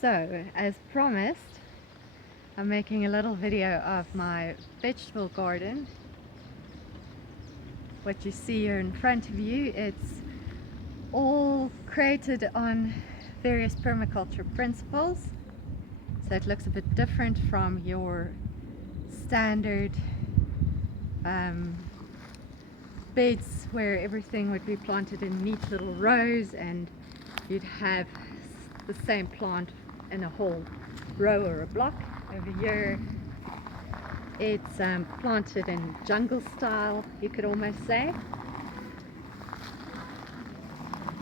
So, as promised, I'm making a little video of my vegetable garden. What you see here in front of you, it's all created on various permaculture principles. So it looks a bit different from your standard beds where everything would be planted in neat little rows and you'd have the same plant in a whole row or a block. Over here it's planted in jungle style, you could almost say.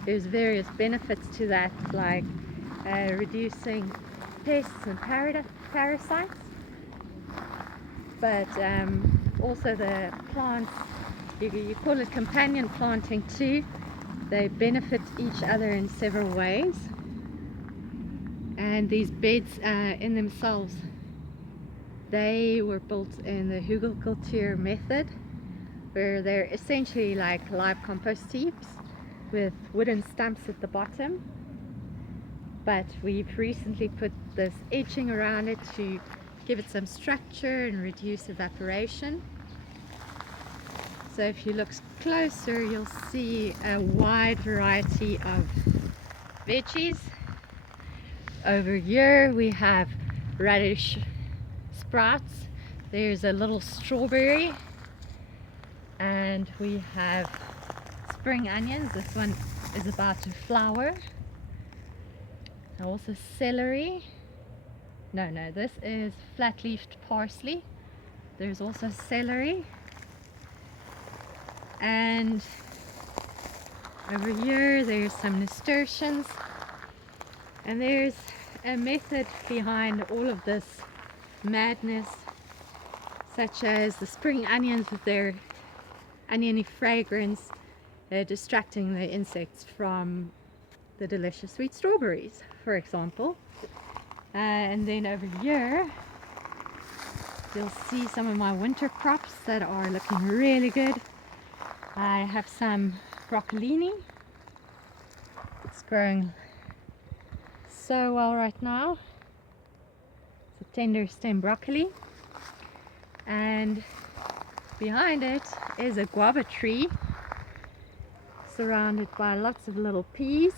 There's various benefits to that, like reducing pests and parasites, but also the plants, you call it companion planting too. They benefit each other in several ways, and these beds in themselves, they were built in the Hügelkultur method, where they're essentially like live compost heaps with wooden stumps at the bottom, but we've recently put this edging around it to give it some structure and reduce evaporation. So if you look closer, you'll see a wide variety of veggies. Over here we have radish sprouts, there's a little strawberry, and we have spring onions. This one is about to flower. Also celery. No, this is flat-leafed parsley. There's also celery. And over here there's some nasturtiums. And there's a method behind all of this madness, such as the spring onions with their oniony fragrance, distracting the insects from the delicious sweet strawberries, for example. And then over here you'll see some of my winter crops that are looking really good. I have some broccolini. It's growing so well right now. It's a tender stem broccoli, and behind it is a guava tree surrounded by lots of little peas.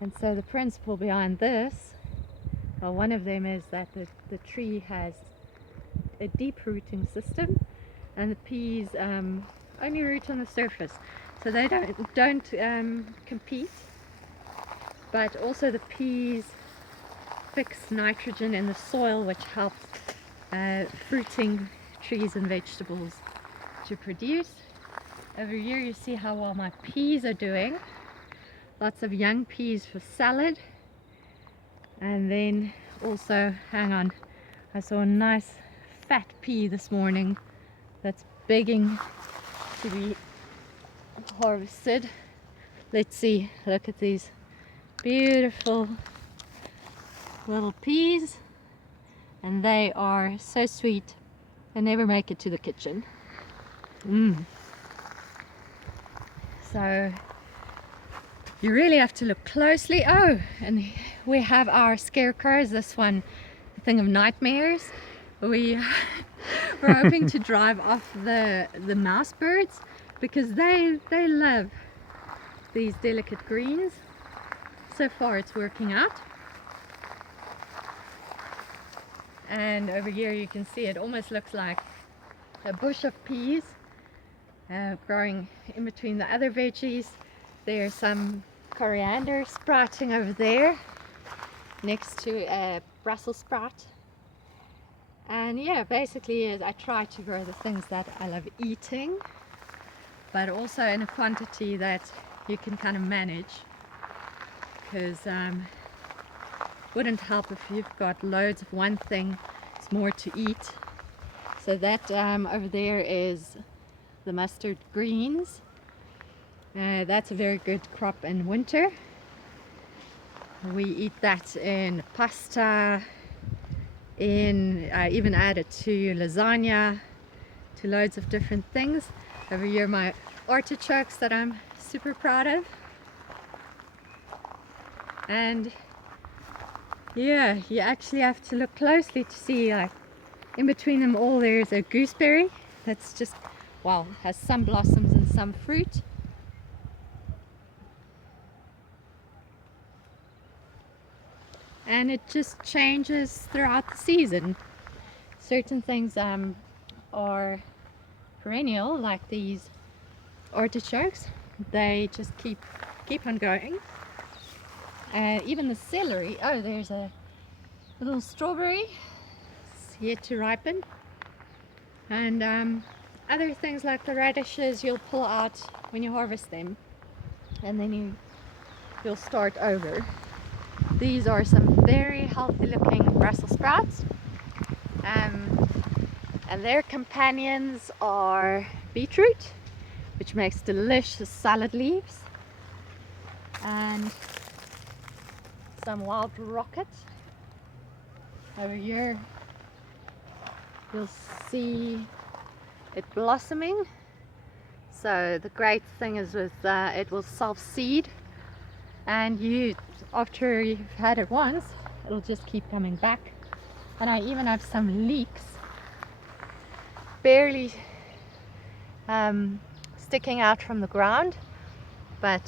And so the principle behind this, well, one of them is that the tree has a deep rooting system, and the peas only root on the surface, so they don't compete. But also the peas fix nitrogen in the soil, which helps fruiting trees and vegetables to produce. Over here you see how well my peas are doing. Lots of young peas for salad. And then also, hang on, I saw a nice fat pea this morning that's begging to be harvested. Let's see, look at these beautiful little peas, and they are so sweet. They never make it to the kitchen. So you really have to look closely. Oh, and we have our scarecrows. This one, the thing of nightmares. We're hoping to drive off the mouse birds, because they love these delicate greens. So far it's working out. And over here you can see it almost looks like a bush of peas growing in between the other veggies. There's some coriander sprouting over there next to a Brussels sprout. And yeah, basically I try to grow the things that I love eating, but also in a quantity that you can kind of manage, because wouldn't help if you've got loads of one thing, it's more to eat. So that over there is the mustard greens. That's a very good crop in winter. We eat that in pasta, I even add it to lasagna, to loads of different things. Over here my artichokes that I'm super proud of. And Yeah, you actually have to look closely to see, like, in between them all there's a gooseberry that's just, well, has some blossoms and some fruit. And it just changes throughout the season. Certain things are perennial, like these artichokes. They just keep on going. Even the celery. Oh, there's a little strawberry. It's yet to ripen. And other things like the radishes you'll pull out when you harvest them, and then you'll start over. These are some very healthy looking Brussels sprouts, and their companions are beetroot, which makes delicious salad leaves, and some wild rocket. Over here you'll see it blossoming. So the great thing is with it will self-seed, and after you've had it once, it'll just keep coming back. And I even have some leeks barely sticking out from the ground, but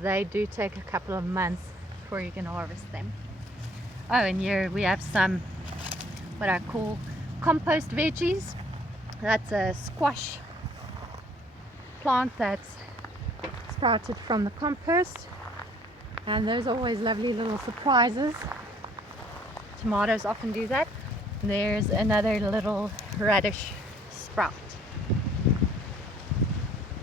they do take a couple of months before you can harvest them. Oh, and here we have some what I call compost veggies. That's a squash plant that's sprouted from the compost, and those are always lovely little surprises. Tomatoes often do that. There's another little radish sprout.